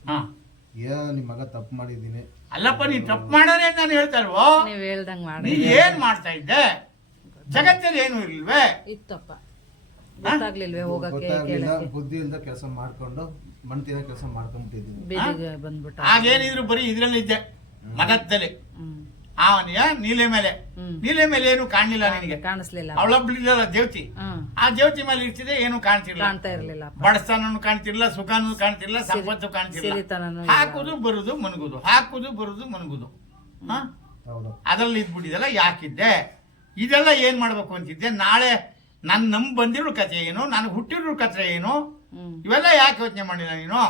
ಹಾ ನಿಮ್ಮ ಮಗ ತಪ್ಪು ಮಾಡಿದ್ದೀನಿ. ಅಲ್ಲಪ್ಪ, ನೀನ್ ತಪ್ಪು ಮಾಡೋರೆ ಅಂತ ನಾನು ಹೇಳ್ತಾ ಇಲ್ವೋ? ನೀವು ಹೇಳ್ದಂಗೆ ನೀ ಮಾಡಿ ಏನ್ ಮಾಡ್ತಾ ಇದ್ದೆ? ಜಗತ್ತಲ್ಲಿ ಏನು ಇರ್ಲಿಲ್ವೇ? ಇತ್ತಪ್ಪ. ಗೊತ್ತಾಗ್ಲಿಲ್ವೇ ಹೋಗಕ್ಕೆ ಗೊತ್ತಾಗ್ಲಿಲ್ಲ. ಕೇಳಕ್ಕೆ? ಬುದ್ಧಿ ಇಲ್ದ ಕೆಲಸ ಮಾಡ್ಕೊಂಡು ಮಣ್ತಿನ ಕೆಲಸ ಮಾಡ್ಕೊಂಡ್ಬಿಟ್ಟಿದ್ದೀನಿ. ಬೀದಿಗೆ ಬಂದ್ಬಿಟ್ಟ. ಆಗೇನಿದ್ರು ಬರೀ ಇದ್ರಲ್ಲಿ ಇದ್ದೆ, ಮಗತ್ತಲ್ಲಿ. ಹ್ಞೂ ಅವನಿಯ ನೀಲೆ ಮೇಲೆ, ಹ್ಮ್. ನೀಲೆ ಮೇಲೆ ಏನು ಕಾಣಲಿಲ್ಲ ನಿನಗೆ. ಕಾಣಿಸ್ಲಿಲ್ಲ. ಅವಳೊಬ್ಳಿಲ್ಲ ದೇವತಿ, ಹ್ಮ್ ಆ ದೇವತಿ ಮೇಲೆ ಇರ್ತಿದೆ, ಏನು ಕಾಣ್ತಿರ್ಲಿಲ್ಲ. ಕಾಣ್ತಾ ಇರ್ಲಿಲ್ಲ. ಬಡಸ್ತಾನೂ ಕಾಣ್ತಿರ್ಲಿಲ್ಲ, ಸುಖನೂ ಕಾಣ್ತಿರ್ಲಿಲ್ಲ, ಸಂಪತ್ತು ಕಾಣ್ತಿರ್ಲಿಲ್ಲ. ಸಿರಿತನನೂ ಇಲ್ಲ. ಹಾಕುದು ಬರುದು ಮನಗುದು, ಹಾಕುದು ಬರುದು ಮನಗುದು. ಹಾ ಹೌದು ಅದ್ರಲ್ಲಿ ಇದ್ಬಿಟ್ಟಿದೆಲ್ಲ ಯಾಕಿದ್ದೆ? ಇದೆಲ್ಲ ಏನ್ ಮಾಡ್ಬೇಕು ಅಂತಿದ್ದೆ? ನಾಳೆ ನನ್ ನಮ್ ಬಂದಿರೋ ಕಥೆ ಏನು, ನಾನು ಹುಟ್ಟಿರೋ ಕಥೆ ಏನು, ಹ್ಮ್ ಇವೆಲ್ಲ ಯಾಕೆ ಯೋಚನೆ ಮಾಡಿಲ್ಲ ನೀನು?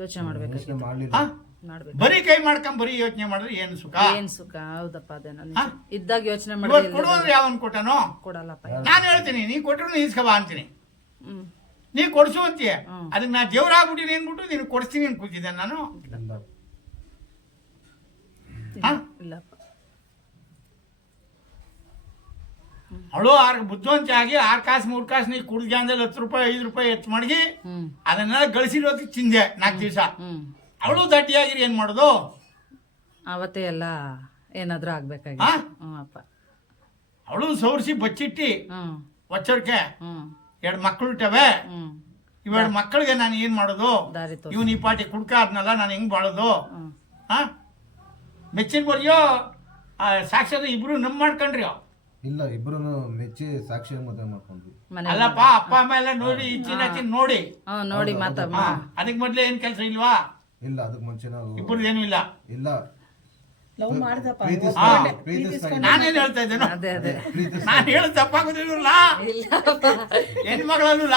ಯೋಚನೆ ಮಾಡ್ಬೇಕು. ಯೋಚನೆ ಮಾಡ್ಲಿಲ್ಲ. ಹಾ ಮಾಡ್ಬೇಕು. ಬರೀ ಕೈ ಮಾಡ್ಕೊಂಡ್ ಬರೀ ಯೋಚನೆ ಮಾಡಿದ್ರೆ ಏನು ಸುಖ? ಏನ್ ಸುಖ? ಹೌದಪ್ಪ ಅದೇನೋ ನಿಜ. ಹಾ? ಇದ್ದಾಗ ಯೋಚನೆ ಇವತ್ತು ಮಾಡಿ ಕೊಡು ಅಂದ್ರೆ ಯಾವನ್ ಕೊಟ್ಟನೋ? ಕೊಡಲ್ಲಪ್ಪ. ನಾನು ಹೇಳ್ತೀನಿ, ನೀ ಕೊಟ್ಟರು ನೀ ಇಸ್ಕಬಾ ಅಂತೀನಿ. ಹ್ಮ್ ನೀ ಕೊಡ್ಸು ಅಂತೀಯ, ಹ್ಮ್. ಅದಕ್ಕೆ ನಾ ದೇವ್ರಾಗ್ಬಿಟ್ಟಿನಿ ಅನ್ಬಿಟ್ಟು ನೀನು ಕೊಡಿಸ್ತೀನಿ ಅಂತ ಕೂತಿದ್ದೆ ನಾನು. ಇಲ್ಲ. ಹಾ? ಇಲ್ಲಪ್ಪ. ಅವಳು ಬುದ್ಧಿವಂತ ಆಗಿ 6 ಕಾಸು 3 ಕಾಸು ನೀ ಕುಡಿದ ಜಾನದಲ್ಲಿ 10 ರೂಪಾಯಿ 5 ರೂಪಾಯಿ ಹೆಚ್ಚು ಮಾಡಿ ಹ್ಮ್ ಅದನ್ನೆಲ್ಲ ಗಳಿಸಿರೋದಕ್ಕೆ ತಿಂದೆ 4 ದಿವಸ. ಹ್ಮ್ ಅವಳು ದಡ್ಡಿಯಾಗಿರಿ ಏನ್ ಮಾಡೋದು? ಅವತ್ತೇ ಎಲ್ಲ ಏನಾದ್ರೂ ಆಗ್ಬೇಕಾಗಿ. ಹಾ? ಹ್ಮ್ ಅಪ್ಪ. ಅವಳು ಸೌರಿಸಿ ಬಚ್ಚಿಟ್ಟಿ ಹ್ಮ್ ಒಚ್ಚರ್ಕೆ ಹ್ಮ್ 2 ಮಕ್ಕಳು ಇಟ್ಟವೆ. ಹ್ಮ್ ಇವೆರಡು ಮಕ್ಕಳಿಗೆ ನಾನು ಏನ್ ಮಾಡೋದು? ದಾರಿ ತೋರ್ಸು. ಇವನ್ ಈ ಪಾಟಿ ಕುಡ್ಕ ಆದ್ನಲ್ಲ, ನಾನು ಹೆಂಗ್ ಬಾಳೋದು? ಹ್ಮ್ ಹಾ ಮೆಚ್ಚಿನ ಬರೆಯೋ ಸಾಕ್ಷಾತ್ ಇಬ್ರು ನಮ್ ಮಾಡ್ಕೊಂಡ್ರಿ. ಇಲ್ಲ ಇಬ್ರು ಮೆಚ್ಚಿ ಸಾಕ್ಷಿ ಮದುವೆ ಮಾಡ್ಕೊಂಡ್ವಿ. ಅಲ್ಲಪ್ಪ, ಅಪ್ಪ ಅಮ್ಮ ಎಲ್ಲ ನೋಡಿ ಇಚ್ಚಿನ ನೋಡಿ. ಹ್ಮ್ ನೋಡಿ ಹಾ ಅದಕ್ಕೆ ಮೊದ್ಲೇ ಏನ್ ಕೆಲಸ ಇಲ್ವಾ? ಇಲ್ಲ ಅದಕ್ಕೆ ಮುಂಚೆ ನಾವು ಇಬ್ಬರದೇನು ಇಲ್ಲ. ಇಲ್ಲ ಲವ್ ಮಾಡ್ದಪ್ಪ ನಾನೇನ್ ಹೇಳ್ತಾ ಇದ್ದೇನೋ ಅದೇ ಅದೇ ನಾನು ಹೇಳಿ ತಪ್ಪಾಗೋದಿಲ್ಲ ಹೆಣ್ಮಗಳಲ್ಲ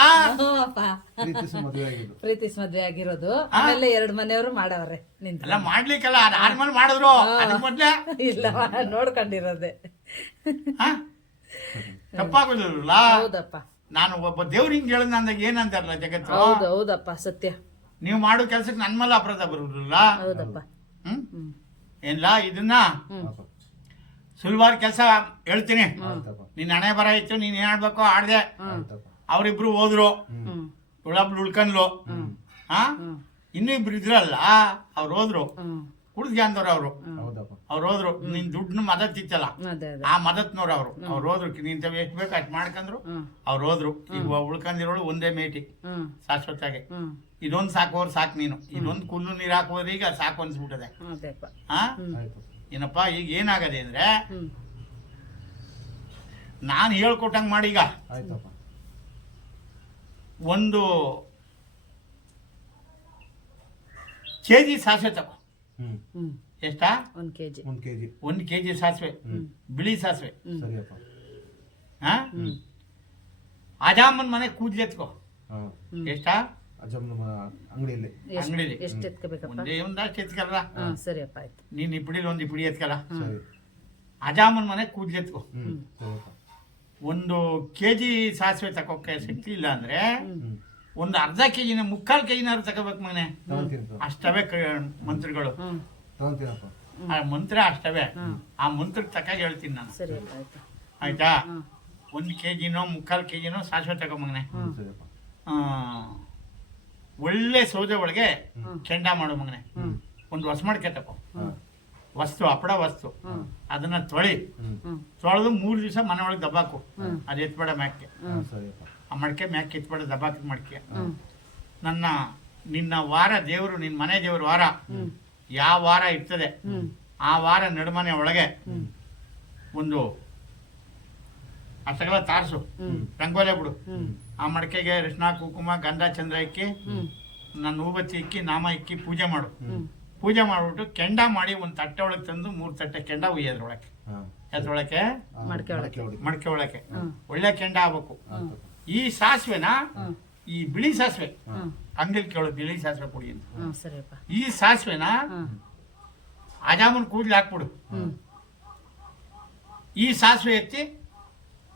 ಪ್ರೀತಿಸಿ ಮದುವೆ ಆಗಿದ್ದು. ಪ್ರೀತಿಸ್ ಮದ್ವೆ ಆಗಿರೋದು ಆಮೇಲೆ 2 ಮನೆಯವರು ಮಾಡವ್ರೆ ನಿಂತ ಎಲ್ಲ ಮಾಡ್ಲಿಕ್ಕಲ್ಲ ಆದ್ಮೇಲೆ ಮಾಡಿದ್ರು ಅದಕ್ಕೆ ಮೊದ್ಲೇ ಇಲ್ಲ ನೋಡ್ಕೊಂಡಿರೋದೆ. ತಪ್ಪಾಗೋದಿಲ್ಲ. ಹೌದಪ್ಪ ನಾನು ಒಬ್ಬ ದೇವ್ರ ಹಿಂಗ್ ಹೇಳದ್ ಅಂದಾಗ ಏನಂತಾರಲ್ಲ ಜಗತ್ತು, ಹೌದು ಹೌದಪ್ಪ ಸತ್ಯ. ನೀವು ಮಾಡೋ ಕೆಲ್ಸಕ್ಕೆ ನನ್ ಮೇಲೆ ಅಪರಾಧ ಬರುವುದಿಲ್ಲ. ಹೌದಪ್ಪ. ಹ್ಮ್ ಏನಿಲ್ಲ, ಇದನ್ನ ಆಯ್ತಪ್ಪ. ಸುಲಭವಾದ ಕೆಲಸ ಹೇಳ್ತೀನಿ. ಆಯ್ತಪ್ಪ. ನಿನ್ ಹಣೆ ಬರ ಇತ್ತು, ನೀನ್ ಏನ್ ಆಡ್ಬೇಕು ಆಡ್ದೆ. ಆಯ್ತಪ್ಪ. ಅವ್ರಿಬ್ರು ಹೋದ್ರು, ಹ್ಮ್ ಒಳಬ್ಳು ಉಳ್ಕಂದ್ಲು. ಹಾ ಇನ್ನೂ ಇಬ್ರು ಇದ್ರಲ್ಲ, ಅವ್ರು ಹೋದ್ರು. ಹ್ಮ್ ಕುಡ್ದು ಅಂದವ್ರು ಅವ್ರು. ಹೌದಪ್ಪ. ಅವ್ರು ಹೋದ್ರು. ನಿನ್ ದುಡ್ಡು ಮದತ್ ಇತ್ತಲ್ಲ, ಅದೇ ಅದೇ. ಆ ಮದತ್ನವ್ರು ಅವ್ರು ಹೋದ್ರು. ನಿಂತ ಎಷ್ಟು ಬೇಕು ಅಷ್ಟು ಮಾಡ್ಕಂದ್ರು. ಅವ್ರು ಹೋದ್ರು. ಈಗ ಉಳ್ಕಂದಿರೋಳು ಒಂದೇ ಮೇಟಿ ಹ್ಮ್ ಶಾಶ್ವತಾಗೆ. ಹ್ಮ್ ಇದೊಂದು ಸಾಕೋರು ಸಾಕು. ನೀನು ಇದೊಂದು ಕುಲ್ಲು ನೀರು ಹಾಕೋರು ಈಗ ಸಾಕು ಅನ್ಸ್ಬಿಟ್ಟದೆ. ಅದೇಪ್ಪ. ಹಾ ಆಯ್ತಪ್ಪ. ಏನಪ್ಪಾ ಈಗ ಏನಾಗದೆ ಅಂದ್ರೆ, ಹ್ಮ್ ನಾನು ಹೇಳ್ಕೊಟ್ಟಂಗ್ ಮಾಡಿ. ಈಗ ಆಯ್ತಪ್ಪ. ಒಂದು ಕೆಜಿ ಸಾಸಿವೆ ತಗೋ. ಹ್ಮ್. ಹ್ಮ್ ಎಷ್ಟಾ? 1 kg. 1 kg. 1 kg ಸಾಸಿವೆ, ಬಿಳಿ ಸಾಸಿವೆ. ಸರಿಯಪ್ಪ. ಹಾ ಅಜಾಮನ್ ಮನೆ ಕೂದ್ಲು ಎತ್ಕೋ. ಹಾ. ಎಷ್ಟಾ? ಅಜ್ಜಮ್ಮನ ಅಂಗಡಿಯಲ್ಲಿ. ಅಂಗಡಿಲಿ ಎಷ್ಟು ಎತ್ಕೋಬೇಕಪ್ಪ? ಒಂದಷ್ಟು ಎತ್ಕಲ್ಲ. ಹಾ ಸರಿಯಪ್ಪ ಆಯ್ತು. ನೀನ್ ಇಪ್ಪಡಿಲಿ ಒಂದು ಇಪ್ಪಡಿ ಎತ್ಕಲ್ಲ. ಸರಿ. ಅಜಾಮನ್ ಮನೆ ಕೂದ್ಲು ಎತ್ಕೋ. ಸರಿಯಪ್ಪ. 1 kg ಸಾಸಿವೆ ತಗೋಕೆ ಶಕ್ತಿ ಇಲ್ಲ ಅಂದ್ರೆ ಹ್ಮ್. ಒಂದು ಅರ್ಧ ಕೆಜಿನ 3/4 ಕೆಜಿನಾರು ತಗೋಬೇಕು ಮನೆ. ತಗೊಂತೀನಿ. ಅಷ್ಟವೇ ಮಂತ್ರಗಳು. ತಗೊಂತೀನಪ್ಪ. ಆ ಮಂತ್ರ ಅಷ್ಟವೇ. ಆ ಮಂತ್ರಕ್ಕೆ ತಕ್ಕಾಗಿ ಹೇಳ್ತೀನಿ ನಾನು. ಸರಿಯಪ್ಪ ಆಯ್ತು. ಆಯ್ತಾ? 1 kgನೋ 3/4 kgನೋ ಸಾಸಿವೆ ತಗೋ ಮಗನೆ. ಸರಿಯಪ್ಪ. ಒಳ್ಳೆ ಸೌದೆ ಒಳಗೆ ಕೆಂಡ ಮಾಡು ಮಗನೆ. ಒಂದು ಹೊಸ ಮಡಕೆ ತಗೋ. ವಸ್ತು ಹಪ್ಪಳ ವಸ್ತು ಅದನ್ನ ತೊಳಿ. ತೊಳೆದು 3 ದಿವಸ ಮನೆ ಒಳಗೆ ದಬ್ಬಾಕು. ಅದು ಎತ್ಬೇಡ ಮ್ಯಾಕೆ. ಸರಿಯಪ್ಪ. ಆ ಮಡಕೆ ಮ್ಯಾಕೆ ಎತ್ಬೇಡ, ದಬ್ಬಾಕ ಮಡಕೆ. ನಿನ್ನ ವಾರ ದೇವರು, ನಿನ್ನ ಮನೆ ದೇವರು ವಾರ ಯಾವ ವಾರ ಇರ್ತದೆ ಆ ವಾರ ನಡುಮನೆ ಒಳಗೆ ಒಂದು ಅಷ್ಟೆಲ್ಲ ತಾರಸು, ರಂಗೋಲೆ ಬಿಡು. ಆ ಮಡಕೆಗೆ ಅರಿಶಿನ ಕುಂಕುಮ ಗಂಧ ಚಂದ್ರ ಇಕ್ಕಿ, ನನ್ನ ಹೂಬತ್ತಿ ಇಕ್ಕಿ, ನಾಮ ಇಕ್ಕಿ ಪೂಜೆ ಮಾಡು. ಪೂಜೆ ಮಾಡ್ಬಿಟ್ಟು ಕೆಂಡ ಮಾಡಿ ಒಂದು ತಟ್ಟೆ ಒಳಗೆ ತಂದು 3 ತಟ್ಟೆ ಕೆಂಡ ಉಯ್ಯೋದ್ರೊಳಗೆ. ಅದ್ರೊಳಗೆ ಮಡಕೆ ಒಳಗೆ ಒಳ್ಳೆ ಕೆಂಡ ಆಗ್ಬೇಕು. ಈ ಸಾಸಿವೆನ, ಈ ಬಿಳಿ ಸಾಸಿವೆ ಅಂಗಡಿ ಕೇಳೋ ಬಿಳಿ ಸಾಸಿವೆ ಕೊಡಿ ಅಂತ. ಸರಿಯಪ್ಪ. ಈ ಸಾಸಿವೆನ ಅಜಾಮನ್ ಕೂದ್ಲು ಹಾಕ್ಬಿಡು. ಈ ಸಾಸಿವೆ ಎತ್ತಿ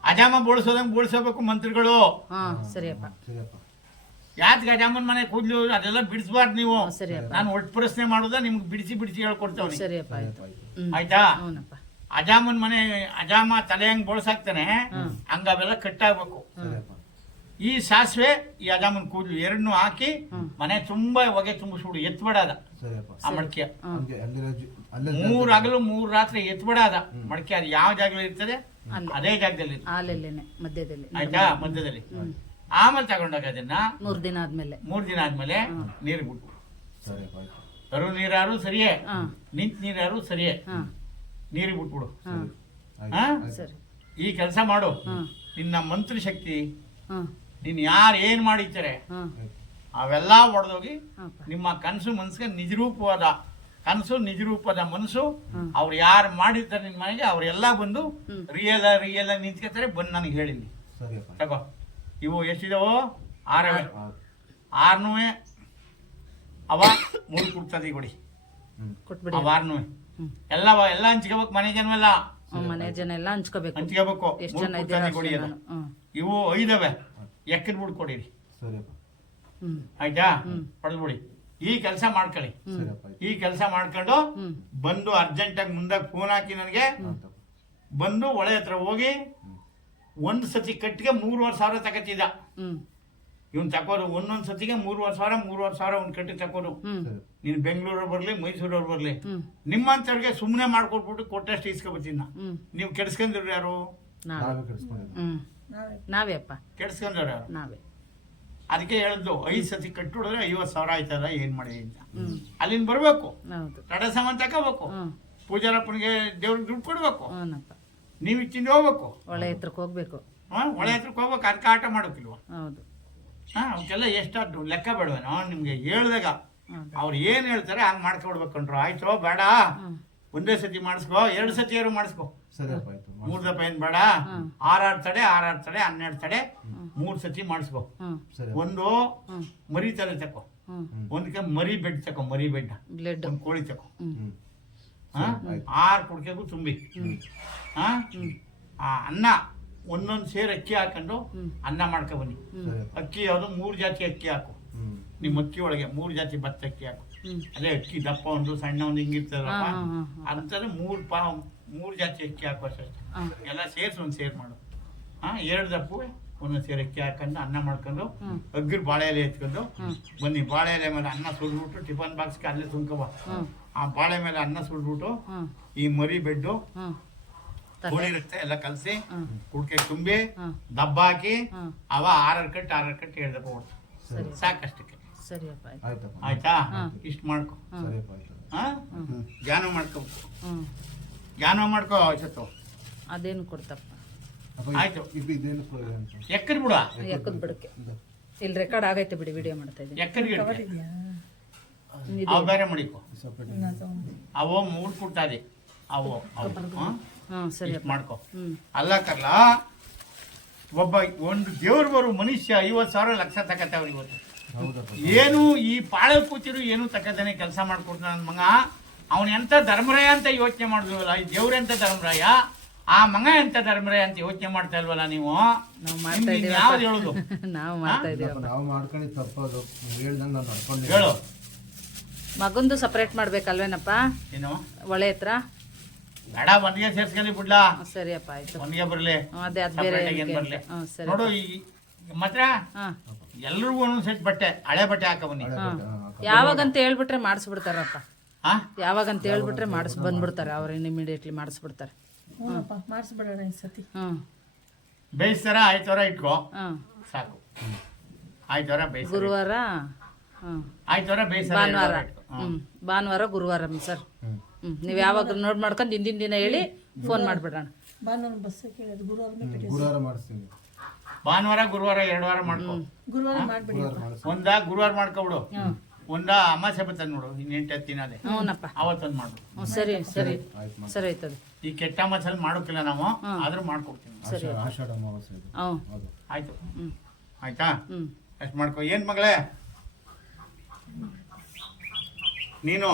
ಅಜಾಮ ಬೋಳ್ಸೋದಂಗೆ ಬೋಳ್ಸೋಬೇಕು ಮಂತ್ರಿಗಳು. ಸರಿಯಪ್ಪ. ಸರಿಯಪ್ಪ. ಯಾಕೆ ಅಜಾಮನ್ ಮನೆ ಕೂದ್ಲು ಅದೆಲ್ಲ ಬಿಡಿಸ್ಬಾರ್ದು ನೀವು. ಸರಿಯಪ್ಪ. ನಾನು ಒಟ್ಟು ಪ್ರಶ್ನೆ ಮಾಡೋದ ನಿಮ್ಗೆ ಬಿಡಿಸಿ ಹೇಳ್ಕೊಡ್ತೇವೆ. ಸರಿಯಪ್ಪ ಆಯ್ತು. ಆಯ್ತಾ? ಹೌನಪ್ಪ. ಅಜಾಮನ್ ಮನೆ ಅಜಾಮ ತಲೆ ಹೆಂಗ್ ಬೋಳ್ಸಾಕ್ತಾನೆ ಹಂಗ ಅವೆಲ್ಲ ಕಟ್ಟಾಗ್ಬೇಕು. ಸರಿಯಪ್ಪ. ಈ ಸಾಸಿವೆ ಈ ಅಜಾಮನ್ ಕೂದ್ಲು ಎರಡನ್ನೂ ಹಾಕಿ ಮನೆ ತುಂಬಾ ಹೊಗೆ ತುಂಬಿಸ್ಬಿಡು. ಎತ್ಬೇಡಾದ ಸರಿಯಪ್ಪ. ಆ ಮಡಕೆ. ಹಂಗೆ ಅಲ್ಲೇ 3 ಹಗಲು 3 ರಾತ್ರಿ ಎತ್ಬೇಡಾದ ಮಡಕೆ. ಅದು ಯಾವ ಜಾಗದಲ್ಲಿ ಇರ್ತದೆ ಅದೇ ಜಾಗದಲ್ಲಿ ಇರ್ತದೆ. ಹಾಲೆಲ್ಲೇನೆ ಮಧ್ಯದಲ್ಲಿ. ಆಯ್ತಾ? ಮಧ್ಯದಲ್ಲಿ. ಆಮೇಲೆ ತಗೊಂಡಾಗ ಅದನ್ನ 3 ದಿನ ಆದ್ಮೇಲೆ 3 ದಿನ ಆದ್ಮೇಲೆ ನೀರು ಬಿಟ್ಟು. ಸರಿಯಪ್ಪ. ಆಯ್ತು. ತರು ನೀರಾರು ಸರಿಯೇ, ನಿಂತ ನೀರಾರು ಸರಿಯೇ, ನೀರಿಗೆ ಬಿಟ್ಬಿಡು. ಹಾ? ಸರಿ. ಈ ಕೆಲಸ ಮಾಡು. ನಿನ್ನ ಮಂತ್ರ ಶಕ್ತಿ, ಹ್ಮ್ ನೀನ್ ಯಾರು ಏನ್ ಮಾಡಿರ್ತಾರೆ ಹ್ಮ್ ಅವೆಲ್ಲ ಒಡೆದೋಗಿ ನಿಮ್ಮ ಕನಸು ಮನಸ್ಸಿಗೆ ನಿಜರೂಪವಾದ ಕನಸು, ನಿಜರೂಪದ ಮನಸ್ಸು, ಅವ್ರು ಯಾರು ಮಾಡಿರ್ತಾರೆ ನಿನ್ ಮನೆಗೆ ಅವರೆಲ್ಲ ಬಂದು ರಿಯಲ್ ನಿಂತ್ಕೊತಾರೆ. ಬಂದು ನನಗೆ ಹೇಳಿನಿ. ಸರಿಯಪ್ಪ. ತಗೋ. ಇವು ಎಷ್ಟಿದಾವೋ? 6 6ನೂ ಅವ 3 ಕೊಡ್ತದೆ ಕೊಡಿ. ಕೊಟ್ಬಿಡಿ. ಅವ 6ನೂ ಎಲ್ಲ ಹಂಚ್ಕೋಬೇಕು. ಮನೆ ಜನವೆಲ್ಲ ಮನೆ ಜನ ಎಲ್ಲ ಹಂಚ್ಕೋಬೇಕು. ಹಂಚ್ಕೋಬೇಕು. ಎಷ್ಟು ಜನ ಇದ್ದೀರಾ ಕೊಡಿ ಅದು. ಇವು 5 ಎಕ್ಕದ ಬಿಡು ಕೊಡಿರಿ. ಸರಿಯಪ್ಪ. ಆಯ್ತಾ? ಪಡೆದ್ಬಿಡಿ. ಈ ಕೆಲಸ ಮಾಡ್ಕೊಳ್ಳಿ. ಸರಿಯಪ್ಪ. ಈ ಕೆಲಸ ಮಾಡ್ಕೊಂಡು ಬಂದು ಅರ್ಜೆಂಟಾಗಿ ಮುಂದೆ ಫೋನ್ ಹಾಕಿ ನನಗೆ ಬಂದು ಒಳೆ ಹತ್ರ ಹೋಗಿ 1 ಸತಿ ಕಟ್ಟಿಗೆ 3,500 ತಗತಿದ್ದ. ಇವನ್ ತಕೋರು ಒಂದೊಂದ್ ಸತಿಗೆ 3,500 ಒಂದ್ ಕಟ್ಟಿ ತಕೋರು. ನೀನ್ ಬೆಂಗಳೂರು ಬರ್ಲಿ ಮೈಸೂರವ್ರು ಬರ್ಲಿ ನಿಮ್ಮಂತವ್ರಿಗೆ ಸುಮ್ಮನೆ ಮಾಡ್ಕೊಟ್ಬಿಟ್ಟು ಕೊಟ್ಟಷ್ಟು ಇಸ್ಕೊಬತ್ತೀನಿ ನಾ. ನೀವು ಕೆಡ್ಸ್ಕೊಂಡ್ರು ಯಾರು? ನಾವೇ ಕೆಡಿಸ್ಕೊಂಡಿದ್ದು. ನಾವೇ ಅಪ್ಪ. ಕೆಡ್ಸ್ಕೊಂಡ್ರು ಯಾರು? ನಾವೇ. ಅದಕ್ಕೆ ಹೇಳಿದ್ದು 5 ಸತಿ ಕಟ್ಟಿ ಹೊಡೆದ್ರೆ 50,000 ಆಯ್ತದ ಏನ್ ಮಾಡಿ ಅಂತ. ಅಲ್ಲಿಂದ ಬರ್ಬೇಕು. ಹೌದು. ತಡ ಸಾಮಾನ್ ತಗೋಬೇಕು. ಪೂಜಾರಪ್ಪನಿಗೆ ದೇವ್ರಿಗೆ ದುಡ್ಡು ಕೊಡ್ಬೇಕು. ಹೌನಪ್ಪ. ನೀವ್ ಇಚ್ಚಿಂದ ಹೋಗ್ಬೇಕು. ಒಳ್ಳೆ ಹತ್ರಕ್ಕೆ ಹೋಗ್ಬೇಕು. ಒಳೆ ಹತ್ರಕ್ಕೆ ಹೋಗ್ಬೇಕು. ಅದಕ್ಕೆ ಆಟ ಮಾಡೋಕಿಲ್ವ? ಹೌದು. ಅವಕ್ಕೆಲ್ಲ ಎಷ್ಟಾದ್ರು ಲೆಕ್ಕ ಬೇಡವೇನೋ ನಿಮ್ಗೆ ಹೇಳ್ದಾಗ ಅವ್ರು ಏನ್ ಹೇಳ್ತಾರೆ ಹಂಗ್ ಮಾಡ್ಕೊಡ್ಬೇಕಂಡ್ರು. ಆಯ್ತು ಬೇಡ ಒಂದೇ ಸತಿ ಮಾಡಿಸ್ಕೋ, 2 ಸತಿಯಾರು ಮಾಡಿಸ್ಕೋ. ಸರಿಯಪ್ಪ ಆಯ್ತು 3 ದಪ್ಪ ಏನ್ ಬೇಡ. 6 ತಡೆ 12 ತಡೆ 3 ಸತಿ ಮಾಡಿಸ್ಕೋ. ಸರಿ ಒಂದು ಮರಿ ತಲೆ ತಕೋ, ಒಂದಕ್ಕೆ ಮರಿ ಬೆಡ್ ತಕೋ, ಮರಿ ಬೆಡ್ ಬ್ಲಡ್. ಒಂದು ಕೋಳಿ ತಕೋ. ಹ್ಮ್ 6 ಕುಡ್ಕೆಗೂ ತುಂಬಿ. ಆ ಅನ್ನ ಒಂದೊಂದು ಸೇರ್ ಅಕ್ಕಿ ಹಾಕೊಂಡು ಅನ್ನ ಮಾಡ್ಕೊ ಬನ್ನಿ. ಸರಿಯಪ್ಪ ಅಕ್ಕಿ ಯಾವುದು 3 ಜಾತಿ ಅಕ್ಕಿ ಹಾಕು. ಹ್ಮ್ ನಿಮ್ಮ ಅಕ್ಕಿ ಒಳಗೆ 3 ಜಾತಿ ಭತ್ತ ಅಕ್ಕಿ ಹಾಕು. ಅದೇ ಅಕ್ಕಿ ದಪ್ಪ ಒಂದು ಸಣ್ಣ ಒಂದು ಹಿಂಗಿರ್ತದಪ್ಪ, ಅಂತಂದ್ರೆ 3 ಜಾತಿ ಅಕ್ಕಿ ಹಾಕೋ ಅಷ್ಟೇ. ಎಲ್ಲ ಸೇರ್ಸಿ ಒಂದು ಸೇರ್ ಮಾಡು. 2 ದಪ್ಪು ಒಂದೊಂದು ಸೇರ್ ಅಕ್ಕಿ ಹಾಕೊಂಡು ಅನ್ನ ಮಾಡ್ಕೊಂಡು ಅಗ್ರ ಬಾಳೆ ಎಲೆ ಎತ್ಕೊಂಡು ಬನ್ನಿ. ಬಾಳೆ ಎಲೆ ಮೇಲೆ ಅನ್ನ ಸುಡ್ಬಿಟ್ಟು ಟಿಫನ್ ಬಾಕ್ಸ್ಗೆ ಅಲ್ಲೇ ತುಂಬ್ಕೋ. ಆ ಬಾಳೆ ಮೇಲೆ ಅನ್ನ ಸುಡ್ಬಿಟ್ಟು ಈ ಮರಿ ಬೆಡ್ಡು ಕೋಳಿ ಇರುತ್ತೆ ಎಲ್ಲ ಕಲಸಿ ಕುಡ್ಕೆ ತುಂಬಿ ದಬ್ಬ ಹಾಕಿ ಅವ 6 ಕಟ್ಟು 7 ದಪ್ಪ ಓಡ್ತು ಸಾಕಷ್ಟಕ್ಕೆ. ಸರಿಯಪ್ಪ ಆಯ್ತು. ಆಯ್ತಪ್ಪ ಆಯ್ತಾ? ಇಷ್ಟು ಮಾಡ್ಕೊ. ಸರಿಯಪ್ಪ ಆಯ್ತು ಜ್ಞಾನ ಮಾಡ್ಕೊ, ಜ್ಞಾನ ಮಾಡ್ಕೋ. ಆಯ್ತು ಅದೇನು ಕೊಡ್ತಪ್ಪ. ಅಪ್ಪ ಆಯ್ತು. ಇದೇನು ಅಂತ ಎಕ್ಕರ್ ಬಿಡ, ಎಕ್ಕದ ಬಿಡಕ್ಕೆ ಇಲ್ಲಿ ರೆಕಾರ್ಡ್ ಆಗೈತೆ ಬಿಡಿ, ವಿಡಿಯೋ ಮಾಡ್ತಾ ಇದ್ದೀನಿ. ಎಕ್ಕರ್ಗೆ ಅವು ಬೇರೆ ಮಡಿಕೋ. ಅವು ಮೂಡ್ ಕೊಡ್ತಾರೆ ಅವು ಸರಿ ಇಷ್ಟ್ ಮಾಡ್ಕೊ. ಅಲ್ಲ ಕರ್ಲ, ಒಬ್ಬ ಒಂದು ದೇವ್ರು ಬರೋ ಮನುಷ್ಯ 50,000 ಲಕ್ಷ ತಕತ್ತವ್ರು ಇವತ್ತು. ಹೌದಪ್ಪ ಏನು ಈ ಪಾಳೆ ಕೂತಿರು ಏನು ತಕ್ಕದಾನೆ ಕೆಲಸ ಮಾಡ್ಕೊಡ್ತಾನ ನನ್ನ ಮಗ. ಅವನ ಎಂತ ಧರ್ಮರಾಯ ಅಂತ ಯೋಚನೆ ಮಾಡಿದ್ವಲ್ಲ, ಈ ದೇವ್ರೆಂತ ಧರ್ಮರಾಯ, ಆ ಮಗ ಎಂತ ಧರ್ಮರಾಯ ಅಂತ ಯೋಚನೆ ಮಾಡ್ತಾ ಇಲ್ವಲ್ಲ ನೀವು. ನಾವು ಮಾಡ್ತಾ ಇದೀವಿ. ಯಾವ್ದು ಹೇಳುದು? ನಾವು ಮಾಡ್ತಾ ಇದೀವಿ. ನಾವು ಮಾಡ್ಕೊಂಡಿದ್ದು ತಪ್ಪದು, ಹೇಳ್ದಂಗೆ ನಾನು ನಡ್ಕೊಂಡು ಹೇಳು. ಮಗಂದು ಸಪರೇಟ್ ಮಾಡ್ಬೇಕಲ್ವೇನಪ್ಪ ಏನು ಒಳೆ ಹತ್ರ? ಬೇಡ, ಒಂದಿಗೆ ಸೇರ್ಸ್ಕೊಳ್ಳಿ ಬಿಡ್ಲಾ. ಸರಿಯಪ್ಪ ಆಯ್ತು. ಒಂದಿಗೆ ಬರ್ಲಿ, ಅದೇ ಅದು ಬೇರೆ ಏನ್ ಬರ್ಲಿ. ಸರಿ. ನೋಡು ಈ ಮಾತ್ರ ಎಲ್ರಿಗೂ ಒಂದೊಂದ್ ಸೆಟ್ ಬಟ್ಟೆ, ಹಳೆ ಬಟ್ಟೆ ಹಾಕ ಬನ್ನಿ. ಯಾವಾಗಂತ ಹೇಳ್ಬಿಟ್ರೆ ಮಾಡಿಸ್ಬಿಡ್ತಾರಪ್ಪ. ಹಾ ಯಾವಾಗಂತ ಹೇಳ್ಬಿಟ್ರೆ ಬಂದ್ಬಿಡ್ತಾರೆ ಅವ್ರು, ಇಮಿಡಿಯೇಟ್ಲಿ ಮಾಡಿಸ್ಬಿಡ್ತಾರೆ. ಮಾಡಿಸ್ಬಿಡೋಣ ಈ ಸತಿ. ಬೇಯಿಸ್ತಾರ 5,000 ಇಟ್ಕೋ ಸಾಕು. 5,000 ಬೇಯಿಸ್ತಾರ, ಗುರುವಾರ 5,000 ಬೇಯಿಸ್ತಾರ. ಭಾನುವಾರ ಭಾನುವಾರ ಗುರುವಾರ ಸರ್. ನೀವು ಯಾವಾಗ ನೋಡ್ ಮಾಡ್ಕೊಂಡು ಹಿಂದಿನ ದಿನ ಹೇಳಿ ಫೋನ್ ಮಾಡ್ಬಿಡೋಣ. ಭಾನುವಾರ ಬಸ್ ಕೇಳೋದು, ಗುರುವಾರ ಮಾಡಿಸ್ತೀನಿ. ಭಾನುವಾರ ಗುರುವಾರ 2 ವಾರ ಮಾಡ್ಕೊ. ಗುರುವಾರ ಮಾಡ್ಬಿಡಿ. ಗುರುವಾರ ಮಾಡ್ಕೊಬಿಡು. ಅಮಾಸೆ ಬರ್ತದೆ ನೋಡು, ಇನ್ನು 8 ದಿನ ಅದೇ ಹ್ಞೂನಪ್ಪ. ಅವತ್ತೊಂದು ಮಾಡು. ಸರಿ ಸರಿ ಸರಿ ಆಯ್ತದ. ಈ ಕೆಟ್ಟ ಅಮಾಸಲ್ಲಿ ಮಾಡೋಕಿಲ್ಲ ನಾವು, ಆದ್ರೂ ಮಾಡ್ಕೊಡ್ತೀನಿ. ಆಷಾಢ ಅಮಾವಾಸ್ಯೆ ಇದು. ಹೌದು ಆಯ್ತು. ಆಯ್ತಾ? ಅಷ್ಟು ಮಾಡ್ಕೊ. ಏನ್ ಮಗಳೇ ನೀನು